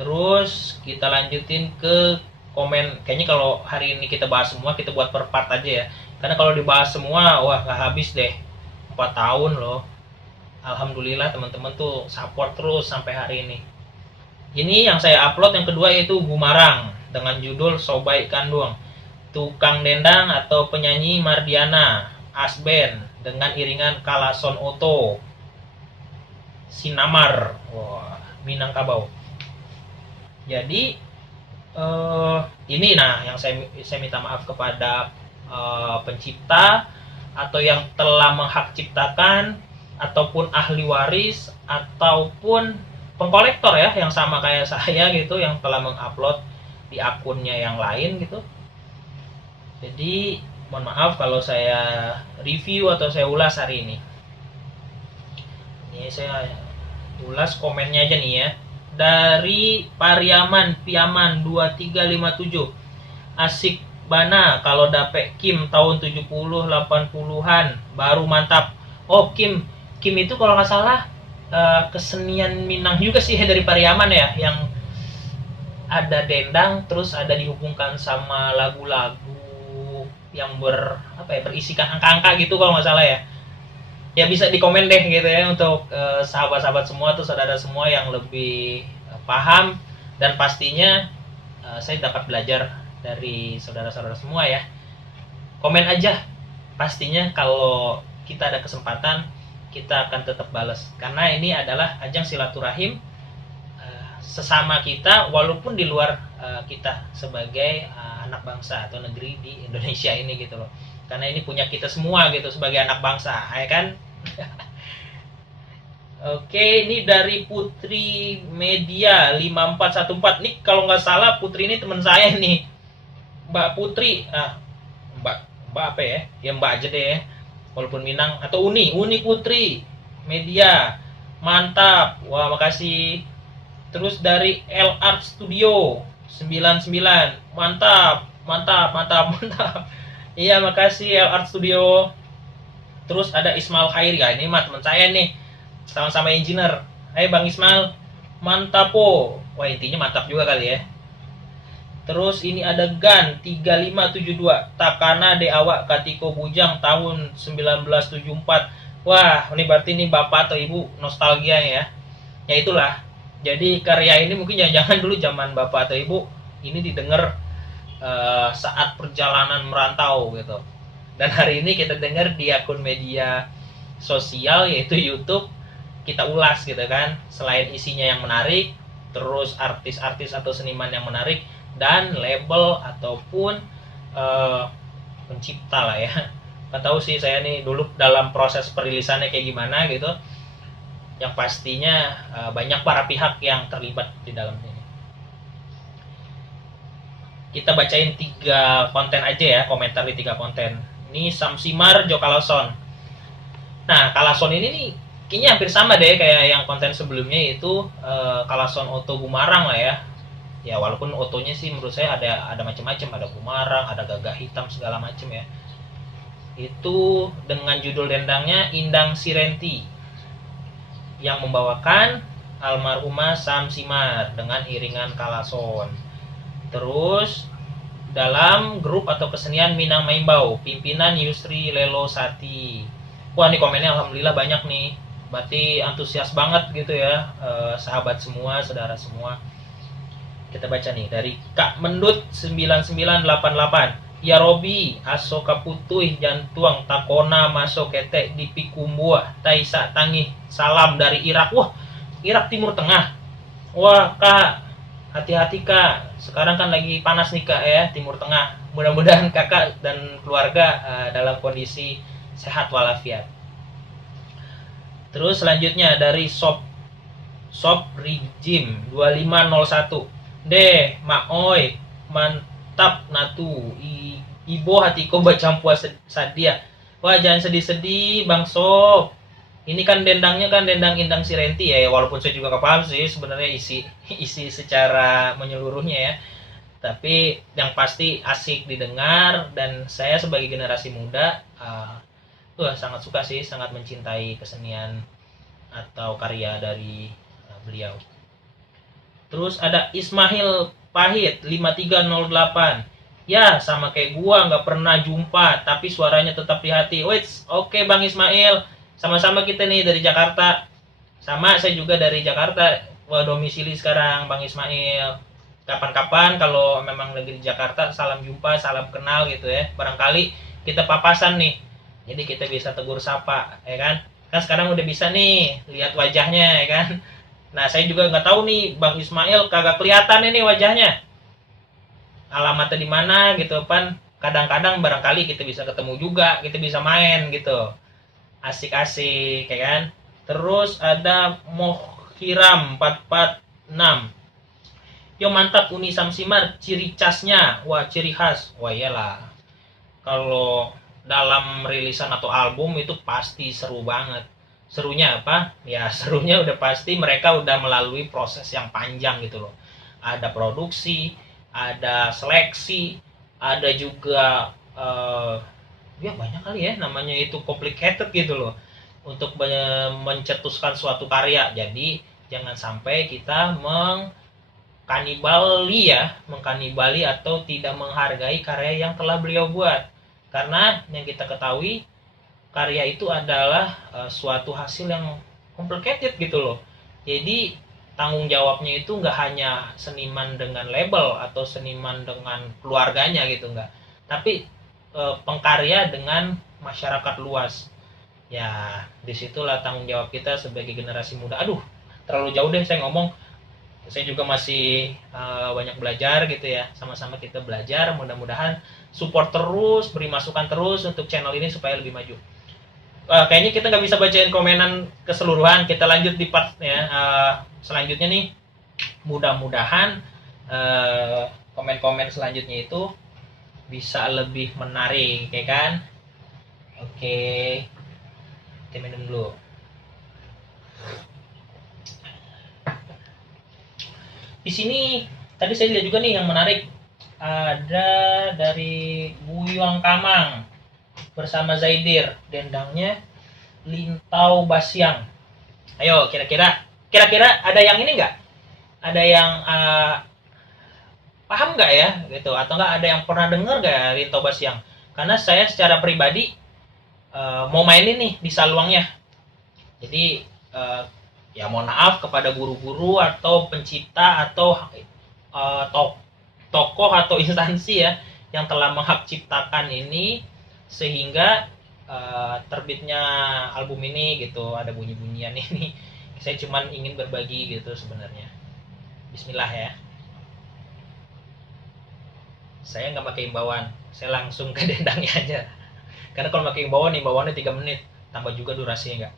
Terus kita lanjutin ke komen. Kayaknya kalau hari ini kita bahas semua, kita buat per part aja ya. Karena kalau dibahas semua, wah nggak habis deh. 4 tahun loh. Alhamdulillah teman-teman tuh support terus sampai hari ini. Ini yang saya upload yang kedua yaitu Gumarang dengan judul Sobai Kanduang. Tukang dendang atau penyanyi Mardiana Asben dengan iringan Kalason Oto Sinamar. Wah, Minangkabau. Jadi ini nah yang saya minta maaf kepada pencipta atau yang telah menghak ciptakan ataupun ahli waris ataupun pengkolektor ya yang sama kayak saya gitu yang telah mengupload di akunnya yang lain gitu. Jadi mohon maaf kalau saya review atau saya ulas hari ini. Ini saya ulas komennya aja nih ya. Dari Pariaman Piaman 2357. Asik bana kalau dapet Kim tahun 70 80-an baru mantap. Oh, Kim itu kalau nggak salah kesenian Minang juga sih dari Pariaman ya, yang ada dendang terus ada dihubungkan sama lagu-lagu yang berisikan angka-angka gitu kalau nggak salah ya. Ya bisa dikomen deh gitu ya untuk sahabat-sahabat semua tuh, saudara semua yang lebih paham, dan pastinya saya dapat belajar dari saudara-saudara semua ya. Komen aja, pastinya kalau kita ada kesempatan kita akan tetap balas karena ini adalah ajang silaturahim sesama kita walaupun di luar kita sebagai anak bangsa atau negeri di Indonesia ini gitu loh, karena ini punya kita semua gitu sebagai anak bangsa ya kan. Oke, ini dari Putri Media 5414 nih, kalau nggak salah Putri ini teman saya nih, Mbak Putri. Mbak apa ya, ya Mbak aja deh walaupun Minang, atau Uni Putri Media, mantap, wah makasih. Terus dari L Art Studio 99, mantap. Iya makasih L Art Studio. Terus ada Ismail Khairi, ya ini mah teman saya nih, sama-sama engineer. Hai Bang Ismail, mantap po. Wah intinya mantap juga kali ya. Terus ini ada GAN 3572, Takana de awak Katiko Bujang tahun 1974. Wah, ini berarti ini bapak atau ibu nostalgia ya. Ya itulah. Jadi karya ini mungkin jangan-jangan dulu zaman bapak atau ibu ini didengar saat perjalanan merantau gitu. Dan hari ini kita dengar di akun media sosial yaitu YouTube, kita ulas gitu kan. Selain isinya yang menarik, terus artis-artis atau seniman yang menarik, dan label ataupun pencipta lah ya. Nggak tahu sih saya nih dulu dalam proses perilisannya kayak gimana gitu. Yang pastinya banyak para pihak yang terlibat di dalam ini. Kita bacain 3 konten aja ya, komentar di 3 konten. Ini Samsimar Jo Kalason. Nah, Kalason ini nih kayaknya hampir sama deh kayak yang konten sebelumnya, yaitu Kalason Oto Gumarang lah ya. Ya walaupun otonya sih menurut saya ada macam-macam, ada Gumarang, ada Gagah Hitam segala macam ya. Itu dengan judul dendangnya Indang Sirenti yang membawakan almarhumah Samsimar dengan iringan Kalason. Terus dalam grup atau kesenian Minang Maimbau, pimpinan Yusri Lelo Sati. Wah ini komennya alhamdulillah banyak nih, berarti antusias banget gitu ya sahabat semua, saudara semua. Kita baca nih dari Kak Mendut 9988. Ya Robi, aso kaputuih jantuang takona masuk ketek di pikumbuah taisa tangih salam dari Irak. Wah, Irak Timur Tengah. Wah Kak, hati-hati Kak. Sekarang kan lagi panas nih Kak ya, Timur Tengah. Mudah-mudahan Kakak dan keluarga dalam kondisi sehat walafiat. Terus selanjutnya dari Shop Regime 2501. Deh, Maoy, mantap natu. Ibo hatiko baca puasa sadia. Wah, jangan sedih-sedih Bang Sob. Ini kan dendangnya kan dendang Indang Sirenti ya, walaupun saya juga gak paham sih sebenarnya isi secara menyeluruhnya ya. Tapi yang pasti asik didengar, dan saya sebagai generasi muda sangat suka sih, sangat mencintai kesenian atau karya dari beliau. Terus ada Ismail Pahit 5308. Ya, sama kayak gua, nggak pernah jumpa, tapi suaranya tetap di hati. Wait, oke Bang Ismail. Sama-sama kita nih dari Jakarta. Sama, saya juga dari Jakarta. Wah, domisili sekarang Bang Ismail. Kapan-kapan kalau memang lagi di Jakarta, salam jumpa, salam kenal gitu ya. Barangkali kita papasan nih. Jadi kita bisa tegur sapa, ya kan? Kan sekarang udah bisa nih lihat wajahnya, ya kan? Nah, saya juga nggak tahu nih, Bang Ismail kagak kelihatan ini wajahnya. Alamatnya di mana gitu kan. Kadang-kadang barangkali kita bisa ketemu juga, kita bisa main gitu. Asik-asik, ya kan? Terus ada Mohiram 446. Yo mantap Uni Samsimar, ciri khasnya. Wah, ciri khas. Wah, iyalah. Kalau dalam rilisan atau album itu pasti seru banget. Serunya apa? Ya serunya udah pasti mereka udah melalui proses yang panjang gitu loh. Ada produksi, ada seleksi, ada juga ya banyak kali ya namanya itu complicated gitu loh untuk mencetuskan suatu karya. Jadi jangan sampai kita mengkanibali atau tidak menghargai karya yang telah beliau buat. Karena yang kita ketahui karya itu adalah suatu hasil yang complicated gitu loh. Jadi tanggung jawabnya itu nggak hanya seniman dengan label atau seniman dengan keluarganya gitu, nggak. Tapi pengkarya dengan masyarakat luas. Ya, disitulah tanggung jawab kita sebagai generasi muda. Aduh, terlalu jauh deh saya ngomong. Saya juga masih banyak belajar gitu ya. Sama-sama kita belajar. Mudah-mudahan support terus, beri masukan terus untuk channel ini supaya lebih maju. Kayaknya kita nggak bisa bacain komenan keseluruhan. Kita lanjut di part ya. Selanjutnya nih, mudah-mudahan komen-komen selanjutnya itu bisa lebih menarik, ya kan? Oke, kita minum dulu. Di sini tadi saya lihat juga nih yang menarik, ada dari Buyuang Kamang bersama Zaidir, dendangnya Lintau Basyang. Ayo, kira-kira ada yang ini nggak? Ada yang paham nggak ya gitu, atau nggak ada yang pernah dengar nggak Lintau Basyang? Karena saya secara pribadi mau mainin nih di Saluangnya. Jadi ya mohon maaf kepada guru-guru atau pencipta atau tokoh atau instansi ya yang telah menghak ciptakan ini sehingga terbitnya album ini gitu, ada bunyi-bunyian ini. Saya cuman ingin berbagi gitu sebenarnya. Bismillah ya. Saya nggak pakai imbauan, saya langsung ke dendangnya aja. Karena kalau pakai imbauannya 3 menit, tambah juga durasinya nggak.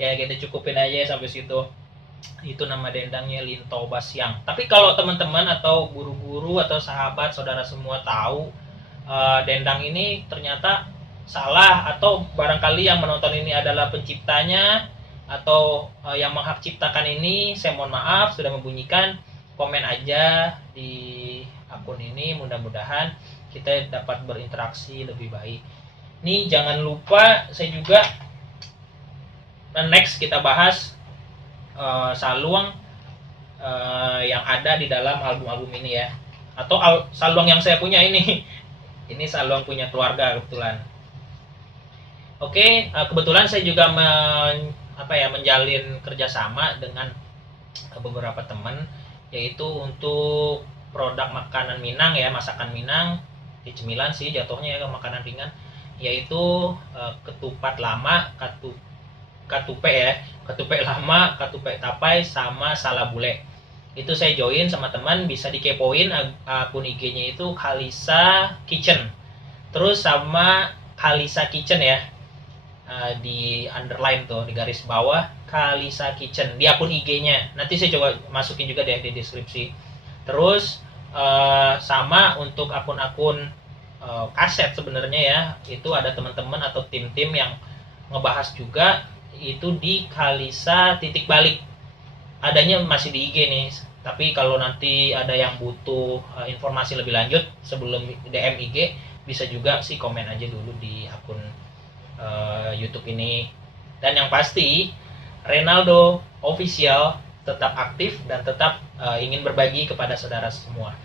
Ya kita cukupin aja sampai situ. Itu nama dendangnya Lintau Basyang. Tapi kalau teman-teman atau guru-guru atau sahabat saudara semua tahu dendang ini ternyata salah, atau barangkali yang menonton ini adalah penciptanya atau yang menghak ciptakan ini, saya mohon maaf sudah membunyikan. Komen aja di akun ini, mudah-mudahan kita dapat berinteraksi lebih baik. Nih jangan lupa, saya juga next kita bahas saluang yang ada di dalam album-album ini ya, atau saluang yang saya punya ini. Ini saluang punya keluarga kebetulan. Oke, kebetulan saya juga menjalin kerjasama dengan beberapa teman yaitu untuk produk makanan Minang ya, masakan Minang, di cemilan sih jatuhnya ya, ke makanan ringan, yaitu ketupat lama, katupe ya, katupe lama, katupe tapai, sama salabule. Itu saya join sama teman, bisa dikepoin akun IG-nya itu Kalisa Kitchen. Terus sama Kalisa Kitchen ya, di underline tuh, di garis bawah Kalisa Kitchen di akun IG-nya. Nanti saya coba masukin juga deh di deskripsi. Terus sama untuk akun-akun kaset sebenarnya ya, itu ada teman-teman atau tim-tim yang ngebahas juga, itu di Kalisa titik balik. Adanya masih di IG nih. Tapi kalau nanti ada yang butuh informasi lebih lanjut sebelum DM IG, bisa juga sih komen aja dulu di akun YouTube ini. Dan yang pasti Renaldo Official tetap aktif dan tetap ingin berbagi kepada saudara semua.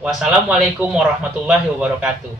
Wassalamualaikum warahmatullahi wabarakatuh.